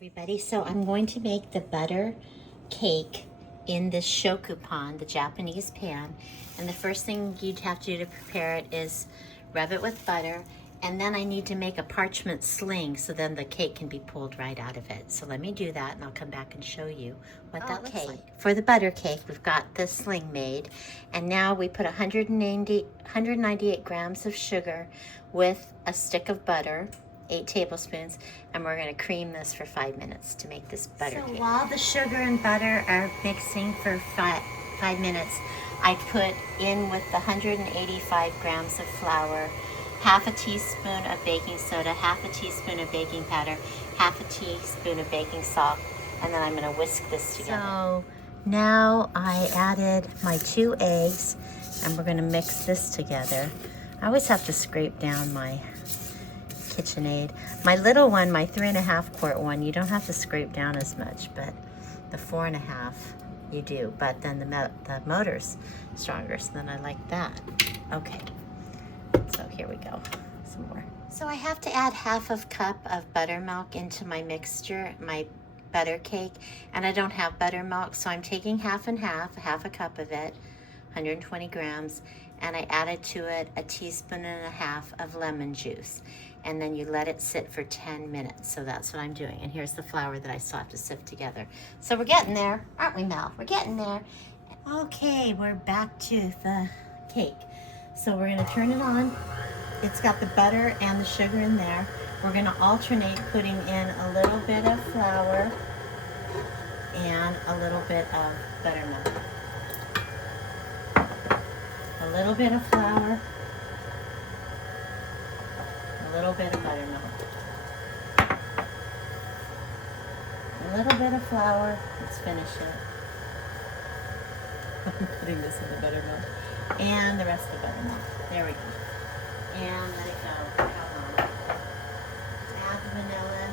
Everybody, so I'm going to make the butter cake in this shokupan, the Japanese pan. And the first thing you'd have to do to prepare it is rub it with butter, and then I need to make a parchment sling so then the cake can be pulled right out of it. So let me do that and I'll come back and show you what that looks like. For the butter cake, we've got the sling made, and now we put 198 grams of sugar with a stick of butter, 8 tablespoons, and we're going to cream this for 5 minutes to make this butter cake. While the sugar and butter are mixing for five minutes, I put in with the 185 grams of flour, half a teaspoon of baking soda, half a teaspoon of baking powder, half a teaspoon of baking salt, and then I'm going to whisk this together. So now I added my 2 eggs, and we're going to mix this together. I always have to scrape down my KitchenAid. My little one, my 3.5 quart one, you don't have to scrape down as much, but the 4.5 you do. But then the motor's stronger, so then I like that. Okay, so here we go, some more. So I have to add half a cup of buttermilk into my mixture, my butter cake, and I don't have buttermilk, so I'm taking half and half a cup of it, 120 grams, and I added to it a teaspoon and a half of lemon juice. And then you let it sit for 10 minutes. So that's what I'm doing. And here's the flour that I still have to sift together. So we're getting there, aren't we, Mel? We're getting there. Okay, we're back to the cake. So we're gonna turn it on. It's got the butter and the sugar in there. We're gonna alternate putting in a little bit of flour and a little bit of buttermilk. A little bit of flour, a little bit of buttermilk, a little bit of flour. Let's finish it. I'm putting this in the buttermilk, and the rest of the buttermilk. There we go. And let it go. Come on. Add the vanilla.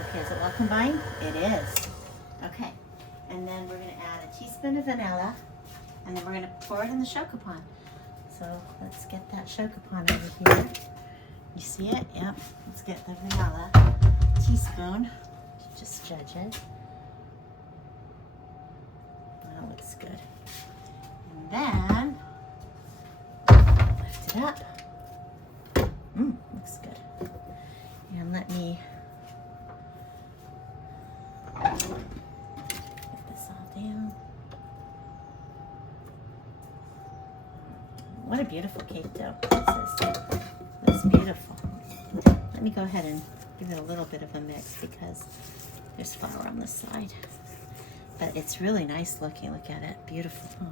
Okay, is it well combined? It is. Okay, and then we're going to add a teaspoon of vanilla. And then we're going to pour it in the shokupan. So let's get that shokupan over here. You see it? Yep. Let's get the vanilla teaspoon. Just judge it. That looks good. And then lift it up. Looks good. And let me put this all down. What a beautiful cake dough this is. It's beautiful. Let me go ahead and give it a little bit of a mix because there's flour on this side. But it's really nice looking. Look at it. Beautiful.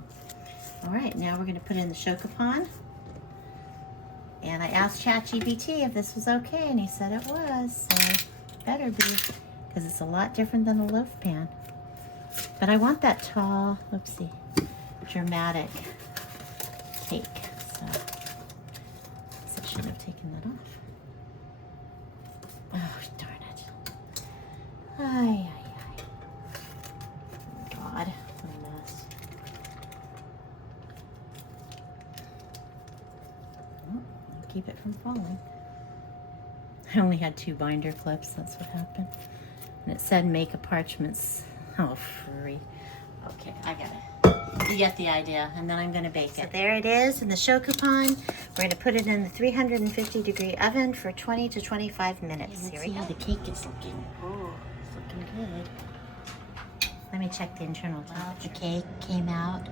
All right, now we're going to put it in the shokupan. And I asked ChatGPT if this was okay, and he said it was. So it better be, because it's a lot different than a loaf pan. But I want that tall, oopsie, dramatic cake. So I should have taken that off. Oh, darn it. Ay, ay, ay. Oh, God, what a mess. Oh, I'll keep it from falling. I only had 2 binder clips, that's what happened. And it said make a parchment. Oh, free. Okay, I got it. You get the idea, and then I'm going to bake it. So there it is in the shokupan. We're going to put it in the 350-degree oven for 20 to 25 minutes. Okay, here we go. How the cake is looking. Oh, it's looking good. Let me check the internal temperature. Well, the cake came out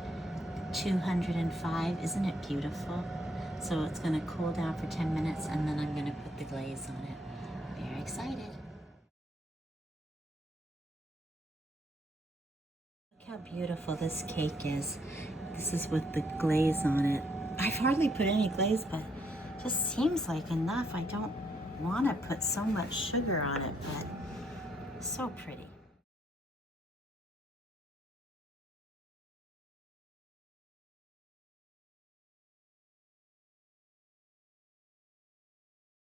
205. Isn't it beautiful? So it's going to cool down for 10 minutes, and then I'm going to put the glaze on it. Very excited. How beautiful this cake is. This is with the glaze on it. I've hardly put any glaze, but it just seems like enough. I don't want to put so much sugar on it, but it's so pretty.